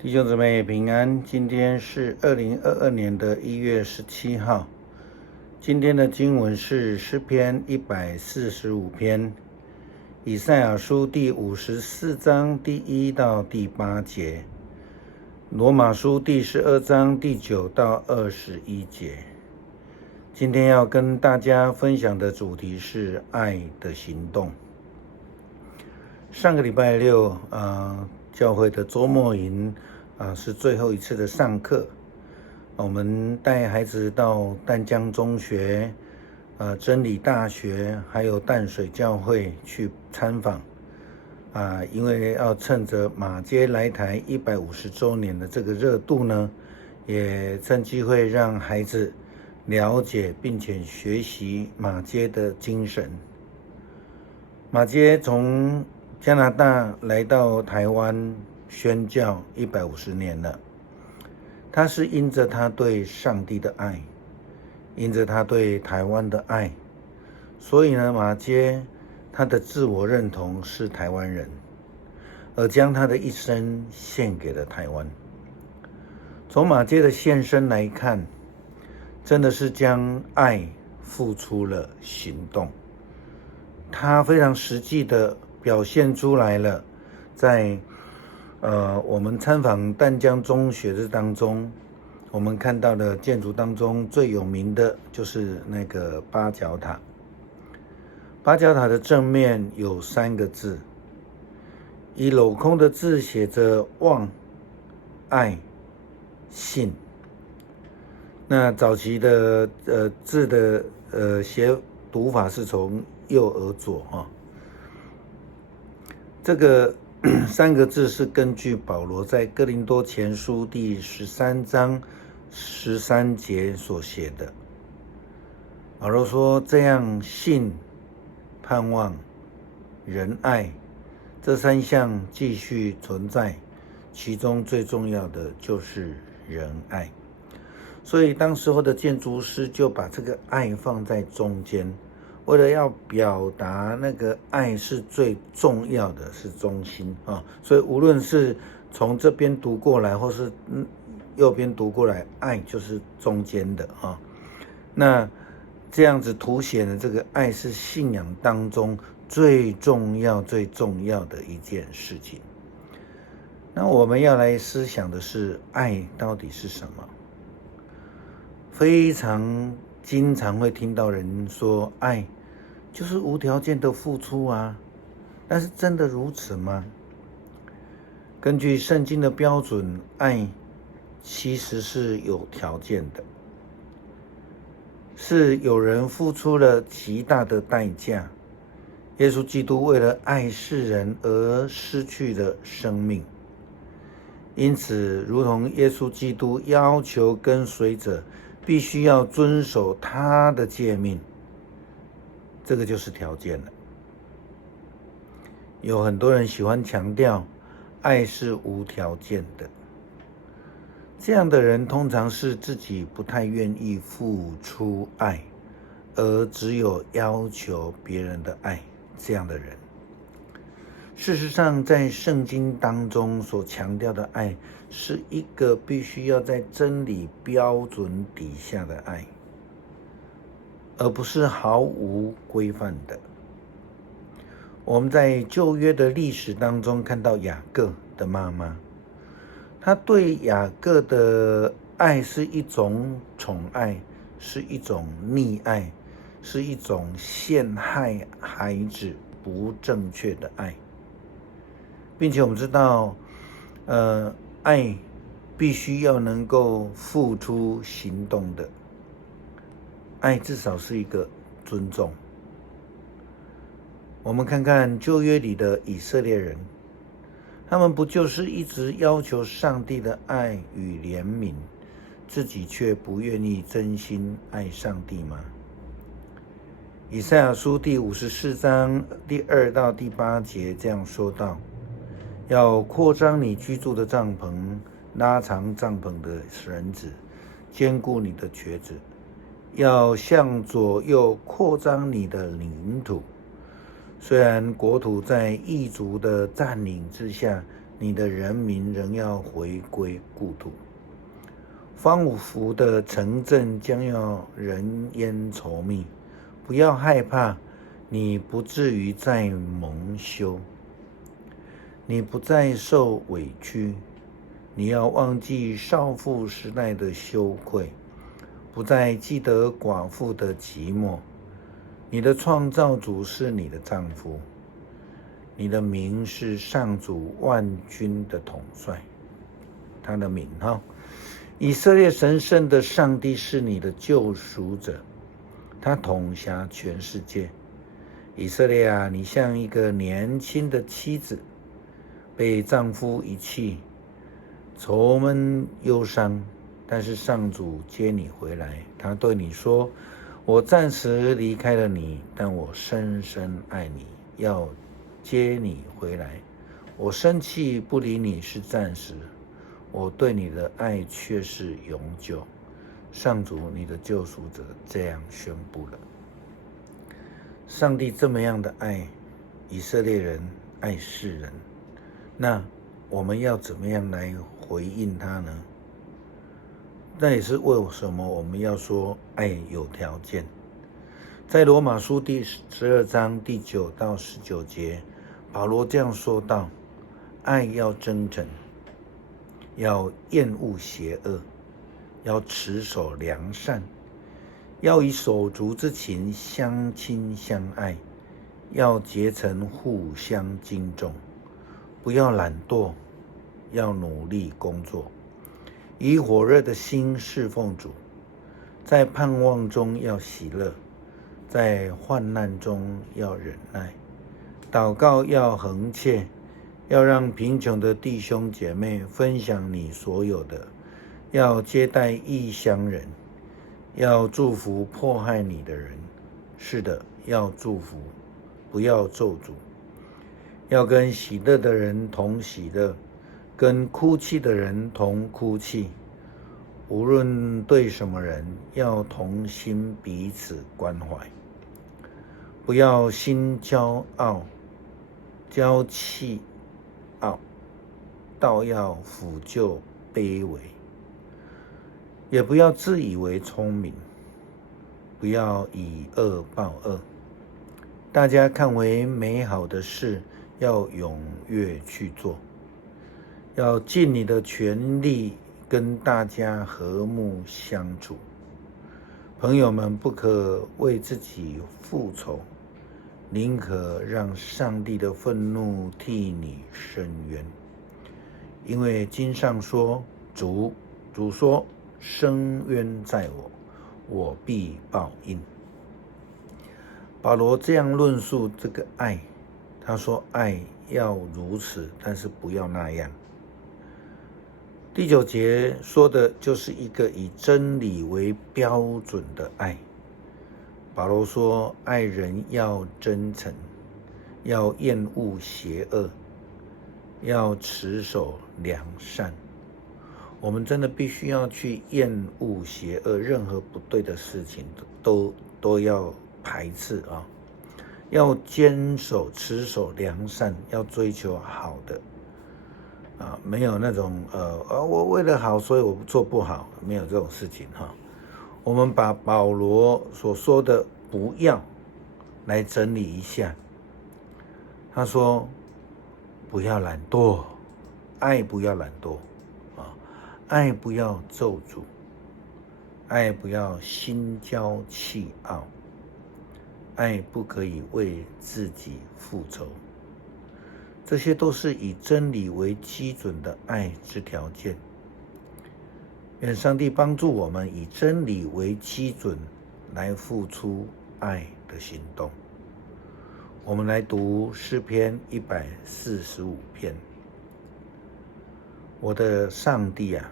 弟兄姊妹平安，今天是2022年的1月17号。今天的经文是诗篇145篇，以赛亚书第54章第1到第8节，罗马书第12章第9到21节。今天要跟大家分享的主题是爱的行动。上个礼拜六教会的周末营是最后一次的上课，我们带孩子到淡江中学、真理大学还有淡水教会去参访因为要趁着马偕来台150周年的这个热度呢，也趁机会让孩子了解并且学习马偕的精神。马偕从加拿大来到台湾宣教150年了，他是因着他对上帝的爱，因着他对台湾的爱，所以呢，马偕他的自我认同是台湾人，而将他的一生献给了台湾。从马偕的献身来看，真的是将爱付出了行动，他非常实际的表现出来了。在我们参访淡江中学的当中，我们看到的建筑当中最有名的就是那个八角塔。八角塔的正面有3个字，以镂空的字写着望、爱、信。那早期的字的写读法是从右而左这个3个字是根据保罗在哥林多前书第13章13节所写的。保罗说，这样信、盼望、仁爱这3项继续存在，其中最重要的就是仁爱。所以当时候的建筑师就把这个爱放在中间，为了要表达那个爱是最重要的，是中心所以无论是从这边读过来或是右边读过来，爱就是中间的那这样子凸显了这个爱是信仰当中最重要的一件事情。那我们要来思想的是，爱到底是什么？非常经常会听到人说，爱就是无条件的付出但是真的如此吗？根据圣经的标准，爱其实是有条件的，是有人付出了极大的代价。耶稣基督为了爱世人而失去了生命，因此如同耶稣基督要求跟随者必须要遵守他的诫命，这个就是条件了。有很多人喜欢强调爱是无条件的，这样的人通常是自己不太愿意付出爱，而只有要求别人的爱，这样的人。事实上，在圣经当中所强调的爱，是一个必须要在真理标准底下的爱，而不是毫无规范的。我们在旧约的历史当中看到雅各的妈妈，她对雅各的爱是一种宠爱，是一种溺爱，是一种陷害孩子不正确的爱。并且我们知道爱必须要能够付出行动的，爱至少是一个尊重。我们看看旧约里的以色列人，他们不就是一直要求上帝的爱与怜悯，自己却不愿意真心爱上帝吗？以赛亚书第54章第2到第8节这样说道，要扩张你居住的帐篷，拉长帐篷的绳子，坚固你的橛子，要向左右扩张你的领土。虽然国土在异族的占领之下，你的人民仍要回归故土。荒芜的城镇将要人烟稠密，不要害怕，你不至于再蒙羞，你不再受委屈。你要忘记少妇时代的羞愧，不再记得寡妇的寂寞。你的创造主是你的丈夫，你的名是上主万军的统帅，他的名以色列神圣的上帝是你的救赎者，他统辖全世界。以色列啊，你像一个年轻的妻子，被丈夫遗弃，愁闷忧伤，但是上主接你回来。他对你说，我暂时离开了你，但我深深爱你，要接你回来。我生气不理你是暂时，我对你的爱却是永久。上主你的救赎者这样宣布了。上帝这么样的爱以色列人，爱世人，那我们要怎么样来回应他呢？那也是为什么我们要说爱有条件。在罗马书第12章第9到19节，保罗这样说道：爱要真诚，要厌恶邪恶，要持守良善，要以手足之情相亲相爱，要结成互相敬重，不要懒惰，要努力工作，以火热的心侍奉主，在盼望中要喜乐，在患难中要忍耐，祷告要恒切，要让贫穷的弟兄姐妹分享你所有的，要接待异乡人，要祝福迫害你的人。是的，要祝福，不要咒诅。要跟喜乐的人同喜乐，跟哭泣的人同哭泣。无论对什么人，要同心彼此关怀。不要心骄傲、骄气傲，倒要抚救卑微。也不要自以为聪明，不要以恶报恶。大家看为美好的事，要踊跃去做，要尽你的全力跟大家和睦相处。朋友们，不可为自己复仇，宁可让上帝的愤怒替你伸冤。因为经上说，主说，伸冤在我，我必报应。保罗这样论述这个爱，他说爱要如此，但是不要那样。第9节说的就是一个以真理为标准的爱。保罗说，爱人要真诚，要厌恶邪恶，要持守良善。我们真的必须要去厌恶邪恶，任何不对的事情都要排斥啊！要坚守持守良善，要追求好的啊，没有那种我为了好，所以我做不好，没有这种事情哈。我们把保罗所说的不要来整理一下。他说，不要懒惰，爱不要懒惰啊，爱不要咒诅，爱不要心骄气傲，爱不可以为自己复仇。这些都是以真理为基准的爱之条件。愿上帝帮助我们以真理为基准来付出爱的行动。我们来读诗篇145篇。我的上帝啊，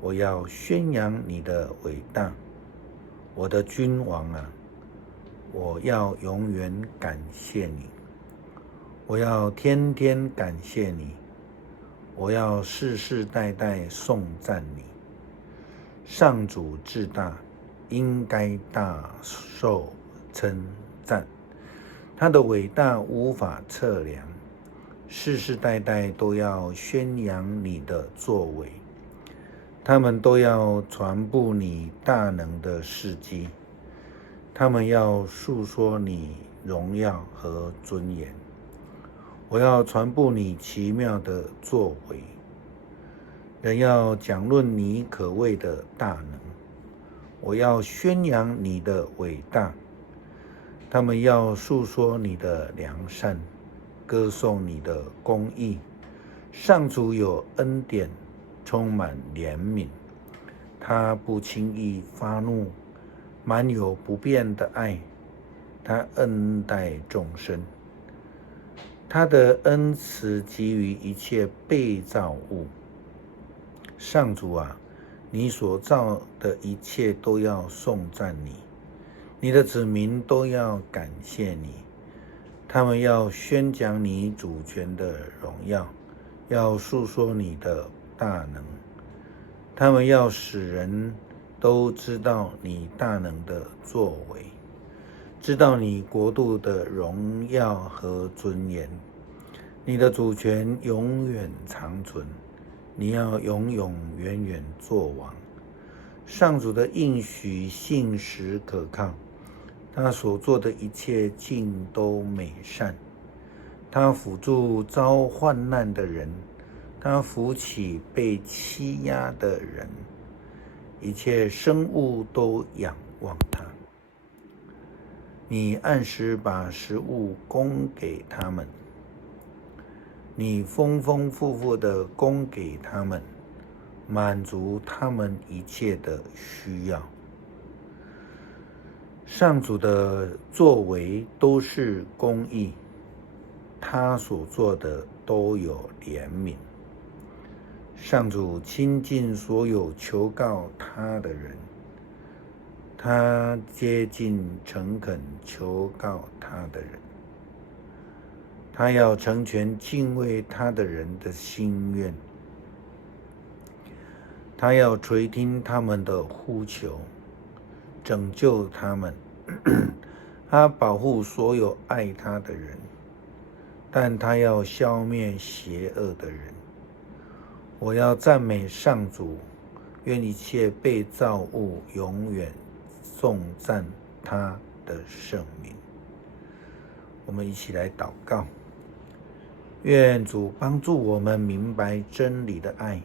我要宣扬你的伟大。我的君王啊，我要永远感谢你。我要天天感谢你，我要世世代代颂赞你。上主至大，应该大受称赞。他的伟大无法测量，世世代代都要宣扬你的作为，他们都要传布你大能的事迹，他们要述说你荣耀和尊严。我要传布你奇妙的作为，人要讲论你可畏的大能。我要宣扬你的伟大，他们要述说你的良善，歌颂你的公义。上主有恩典，充满怜悯，他不轻易发怒，满有不变的爱，他恩待众生。他的恩慈给予一切被造物。上主啊，你所造的一切都要颂赞你，你的子民都要感谢你，他们要宣讲你主权的荣耀，要述说你的大能，他们要使人都知道你大能的作为，知道你国度的荣耀和尊严。你的主权永远长存，你要永永远远作王。上主的应许信实可靠，他所做的一切尽都美善。他辅助遭患难的人，他扶起被欺压的人，一切生物都仰望他。你按时把食物供给他们，你丰丰富富地供给他们，满足他们一切的需要。上主的作为都是公义，他所做的都有怜悯。上主亲近所有求告他的人，他接近诚恳求告他的人。他要成全敬畏他的人的心愿，他要垂听他们的呼求，拯救他们。他保护所有爱他的人，但他要消灭邪恶的人。我要赞美上主，愿一切被造物永远颂赞他的圣名。我们一起来祷告。愿主帮助我们明白真理的爱，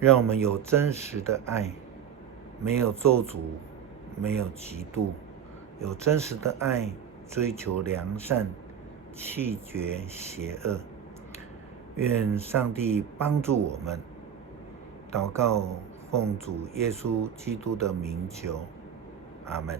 让我们有真实的爱，没有咒诅，没有嫉妒，有真实的爱，追求良善，弃绝邪恶。愿上帝帮助我们。祷告奉主耶稣基督的名求，阿们。